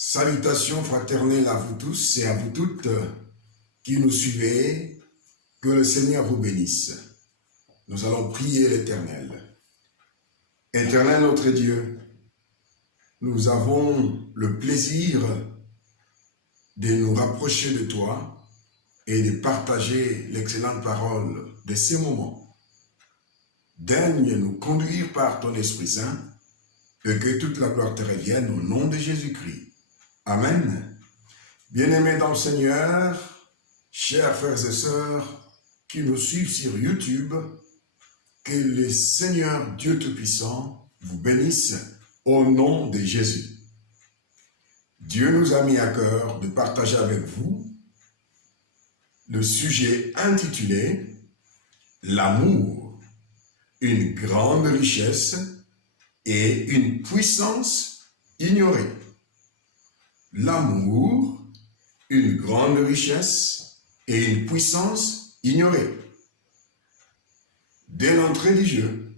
Salutations fraternelles à vous tous et à vous toutes qui nous suivez. Que le Seigneur vous bénisse. Nous allons prier l'Éternel. Éternel notre Dieu, nous avons le plaisir de nous rapprocher de toi et de partager l'excellente parole de ces moments. Daigne nous conduire par ton Esprit Saint et que toute la gloire te revienne au nom de Jésus-Christ. Amen. Bien-aimés dans le Seigneur, chers frères et sœurs qui nous suivent sur YouTube, que le Seigneur Dieu Tout-Puissant vous bénisse au nom de Jésus. Dieu nous a mis à cœur de partager avec vous le sujet intitulé « L'amour, une grande richesse et une puissance ignorée ». L'amour, une grande richesse et une puissance ignorée. Dès l'entrée du jeu,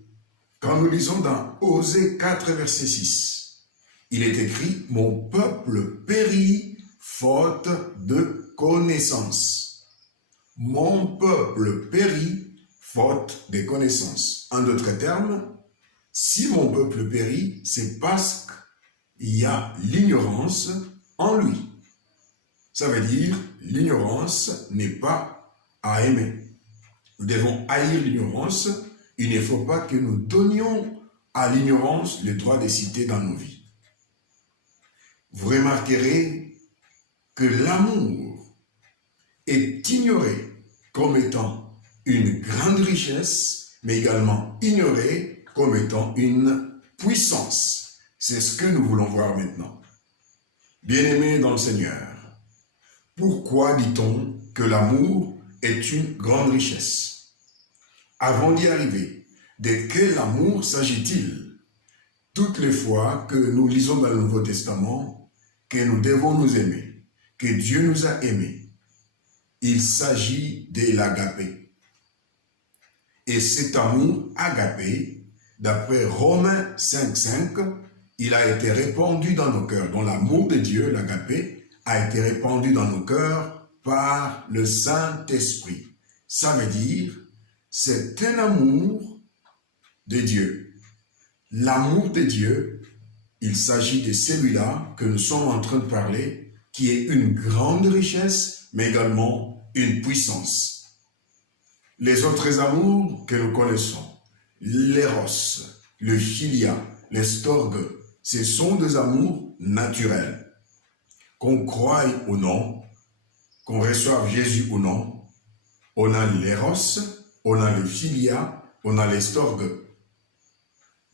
quand nous lisons dans Osée 4, verset 6, il est écrit « Mon peuple périt faute de connaissance ». Mon peuple périt faute de connaissance. En d'autres termes, si mon peuple périt, c'est parce qu'il y a l'ignorance en lui. Ça veut dire, l'ignorance n'est pas à aimer. Nous devons haïr l'ignorance. Il ne faut pas que nous donnions à l'ignorance le droit de citer dans nos vies. Vous remarquerez que l'amour est ignoré comme étant une grande richesse, mais également ignoré comme étant une puissance. C'est ce que nous voulons voir maintenant. Bien-aimés dans le Seigneur, pourquoi dit-on que l'amour est une grande richesse? Avant d'y arriver, de quel amour s'agit-il? Toutes les fois que nous lisons dans le Nouveau Testament que nous devons nous aimer, que Dieu nous a aimés, il s'agit de l'agapé. Et cet amour agapé, d'après Romains 5,5, il a été répandu dans nos cœurs. Dans l'amour de Dieu, l'agapé, a été répandu dans nos cœurs par le Saint-Esprit. Ça veut dire, c'est un amour de Dieu. L'amour de Dieu, il s'agit de celui-là que nous sommes en train de parler, qui est une grande richesse, mais également une puissance. Les autres amours que nous connaissons, l'éros, le philia, les storges, ce sont des amours naturels. Qu'on croie ou non, qu'on reçoive Jésus ou non, on a l'éros, on a le philia, on a les storges.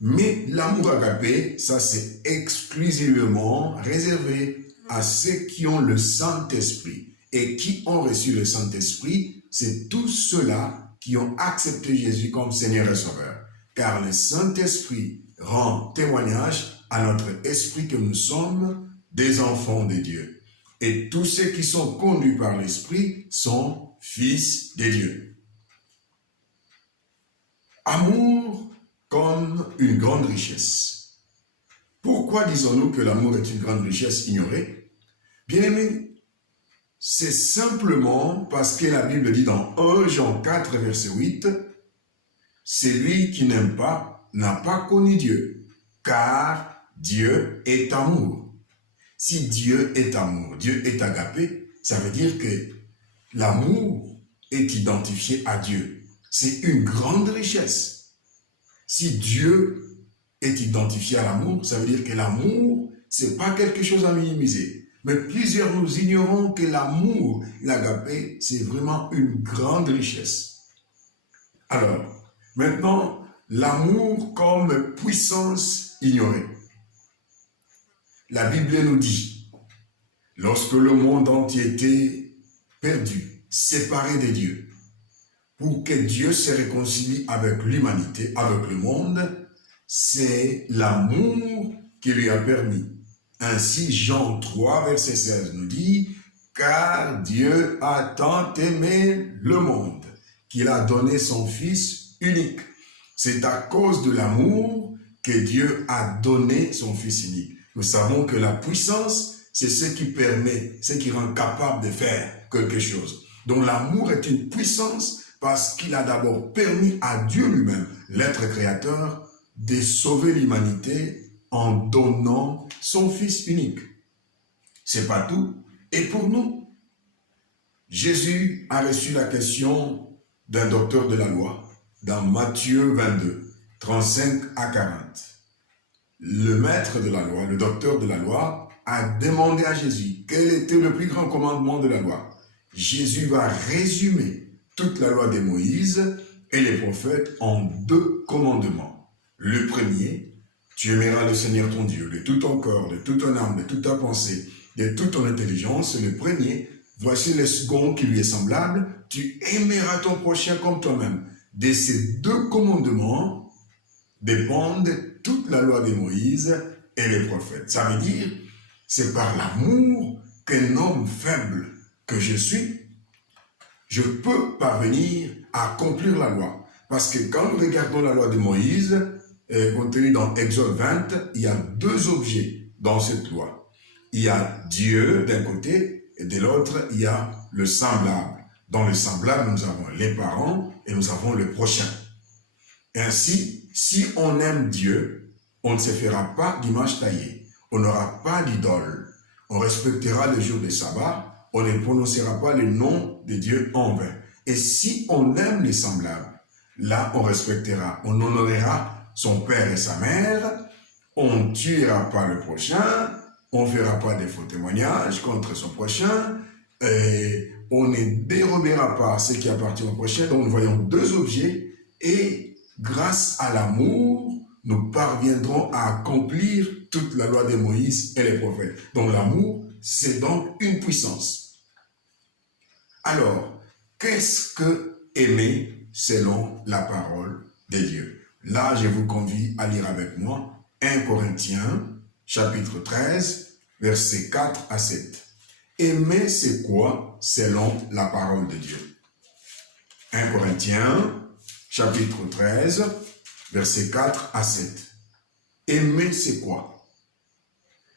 Mais l'amour agapé, ça c'est exclusivement réservé à ceux qui ont le Saint-Esprit. Et qui ont reçu le Saint-Esprit, c'est tous ceux-là qui ont accepté Jésus comme Seigneur et Sauveur. Car le Saint-Esprit rend témoignage à notre esprit que nous sommes des enfants de Dieu. Et tous ceux qui sont conduits par l'Esprit sont fils de Dieu. Amour comme une grande richesse. Pourquoi disons-nous que l'amour est une grande richesse ignorée? Bien aimé, c'est simplement parce que la Bible dit dans 1 Jean 4, verset 8, « Celui qui n'aime pas n'a pas connu Dieu, car Dieu est amour. » Si Dieu est amour, Dieu est agapé, ça veut dire que l'amour est identifié à Dieu. C'est une grande richesse. Si Dieu est identifié à l'amour, ça veut dire que l'amour, c'est pas quelque chose à minimiser. Mais plusieurs nous ignorons que l'amour, l'agapé, c'est vraiment une grande richesse. Alors, maintenant, l'amour comme puissance ignorée. La Bible nous dit, lorsque le monde entier était perdu, séparé de Dieu, pour que Dieu se réconcilie avec l'humanité, avec le monde, c'est l'amour qui lui a permis. Ainsi, Jean 3, verset 16 nous dit, « Car Dieu a tant aimé le monde, qu'il a donné son Fils unique. » C'est à cause de l'amour que Dieu a donné son Fils unique. Nous savons que la puissance, c'est ce qui permet, ce qui rend capable de faire quelque chose. Donc l'amour est une puissance parce qu'il a d'abord permis à Dieu lui-même, l'être créateur, de sauver l'humanité en donnant son Fils unique. C'est pas tout. Et pour nous, Jésus a reçu la question d'un docteur de la loi dans Matthieu 22, 35 à 40. Le maître de la loi, le docteur de la loi, a demandé à Jésus quel était le plus grand commandement de la loi. Jésus va résumer toute la loi de Moïse et les prophètes en 2 commandements. Le premier, tu aimeras le Seigneur ton Dieu de tout ton corps, de toute ton âme, de toute ta pensée, de toute ton intelligence. Le premier, voici le second qui lui est semblable, tu aimeras ton prochain comme toi-même. De ces 2 commandements dépendent toute la loi de Moïse et les prophètes. Ça veut dire, c'est par l'amour qu'un homme faible que je suis, je peux parvenir à accomplir la loi. Parce que quand nous regardons la loi de Moïse, contenue dans Exode 20, il y a 2 objets dans cette loi. Il y a Dieu d'un côté et de l'autre, il y a le semblable. Dans le semblable, nous avons les parents et nous avons le prochain. Ainsi, si on aime Dieu, on ne se fera pas d'image taillée. On n'aura pas d'idole. On respectera le jour de sabbat. On ne prononcera pas le nom de Dieu en vain. Et si on aime les semblables, là on respectera, on honorera son père et sa mère, on ne tuera pas le prochain, on ne fera pas de faux témoignages contre son prochain, et on ne dérobera pas ce qui appartient au prochain. Donc nous voyons 2 objets et grâce à l'amour, nous parviendrons à accomplir toute la loi de Moïse et les prophètes. Donc l'amour, c'est donc une puissance. Alors, qu'est-ce que aimer selon la parole de Dieu? Là, je vous convie à lire avec moi 1 Corinthiens, chapitre 13, versets 4 à 7. Aimer, c'est quoi selon la parole de Dieu? 1 Corinthiens, chapitre 13, versets 4 à 7. Aimer, c'est quoi?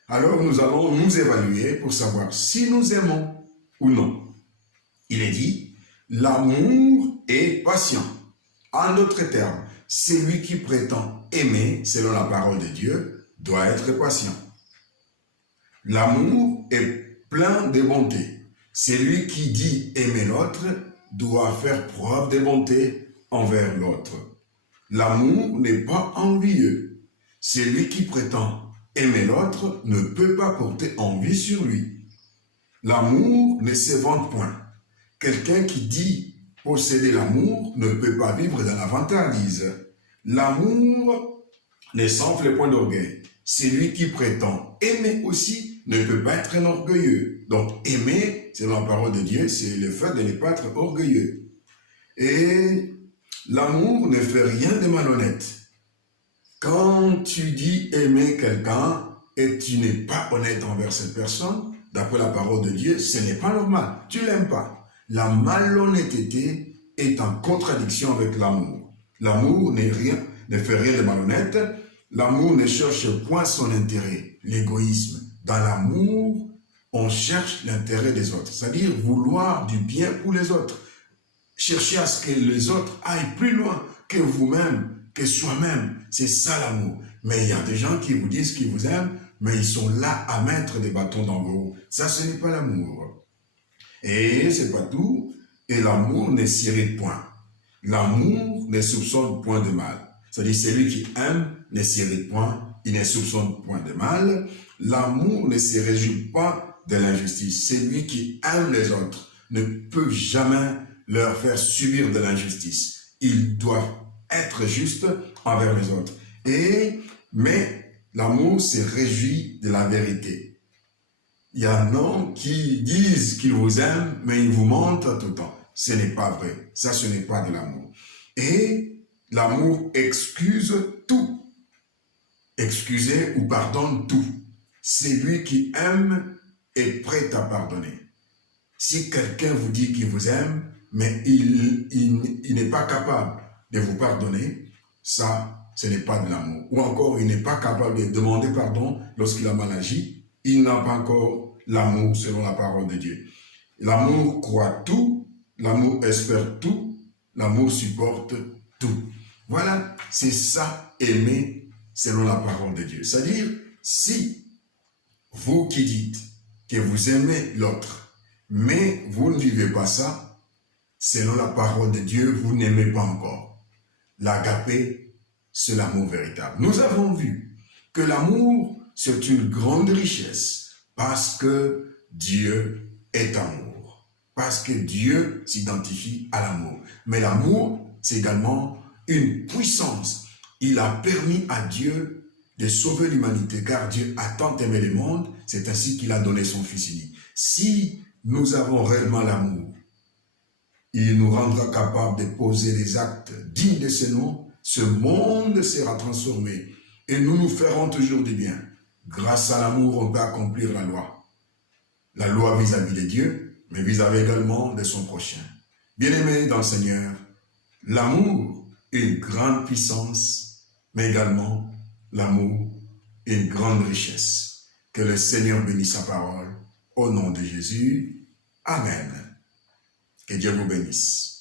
Alors, nous allons nous évaluer pour savoir si nous aimons ou non. Il est dit, l'amour est patient. En d'autres termes, celui qui prétend aimer selon la parole de Dieu doit être patient. L'amour est plein de bonté. Celui qui dit aimer l'autre doit faire preuve de bonté envers l'autre. L'amour n'est pas envieux. Celui qui prétend aimer l'autre ne peut pas porter envie sur lui. L'amour ne se vante point. Quelqu'un qui dit posséder l'amour ne peut pas vivre dans la vantardise. L'amour ne s'enfle point d'orgueil. Celui qui prétend aimer aussi ne peut pas être un orgueilleux. Donc aimer, selon la parole de Dieu, c'est le fait de ne pas être orgueilleux. Et l'amour ne fait rien de malhonnête. Quand tu dis aimer quelqu'un et tu n'es pas honnête envers cette personne, d'après la parole de Dieu, ce n'est pas normal. Tu ne l'aimes pas. La malhonnêteté est en contradiction avec l'amour. L'amour ne fait rien de malhonnête. L'amour ne cherche point son intérêt, l'égoïsme. Dans l'amour, on cherche l'intérêt des autres, c'est-à-dire vouloir du bien pour les autres. Chercher à ce que les autres aillent plus loin que vous-même, que soi-même. C'est ça l'amour. Mais il y a des gens qui vous disent qu'ils vous aiment, mais ils sont là à mettre des bâtons dans vos roues. Ça, ce n'est pas l'amour. Et c'est pas tout. Et l'amour ne s'irrite point. L'amour ne soupçonne point de mal. C'est-à-dire, celui qui aime ne s'irrite point, il ne soupçonne point de mal. L'amour ne se réjouit pas de l'injustice. Celui qui aime les autres ne peut jamais leur faire subir de l'injustice. Ils doivent être justes envers les autres. Mais l'amour se réjouit de la vérité. Il y en a qui disent qu'ils vous aiment, mais ils vous mentent tout le temps. Ce n'est pas vrai. Ça, ce n'est pas de l'amour. Et l'amour excuse tout. Excusez ou pardonne tout. Celui qui aime est prêt à pardonner. Si quelqu'un vous dit qu'il vous aime, mais il n'est pas capable de vous pardonner, ça, ce n'est pas de l'amour. Ou encore, il n'est pas capable de demander pardon lorsqu'il a mal agi, il n'a pas encore l'amour selon la parole de Dieu. L'amour croit tout, l'amour espère tout, l'amour supporte tout. Voilà, c'est ça, aimer selon la parole de Dieu. C'est-à-dire, si vous qui dites que vous aimez l'autre, mais vous ne vivez pas ça, selon la parole de Dieu, vous n'aimez pas encore. L'agapé, c'est l'amour véritable. Nous avons vu que l'amour, c'est une grande richesse parce que Dieu est amour. Parce que Dieu s'identifie à l'amour. Mais l'amour, c'est également une puissance. Il a permis à Dieu de sauver l'humanité, car Dieu a tant aimé le monde, c'est ainsi qu'il a donné son Fils unique. Si nous avons réellement l'amour, il nous rendra capables de poser des actes dignes de ce nom, ce monde sera transformé et nous nous ferons toujours du bien. Grâce à l'amour, on peut accomplir la loi. La loi vis-à-vis de Dieu, mais vis-à-vis également de son prochain. Bien-aimés dans le Seigneur, l'amour est une grande puissance, mais également l'amour est une grande richesse. Que le Seigneur bénisse sa parole. Au nom de Jésus, Amen. Que Dieu vous bénisse.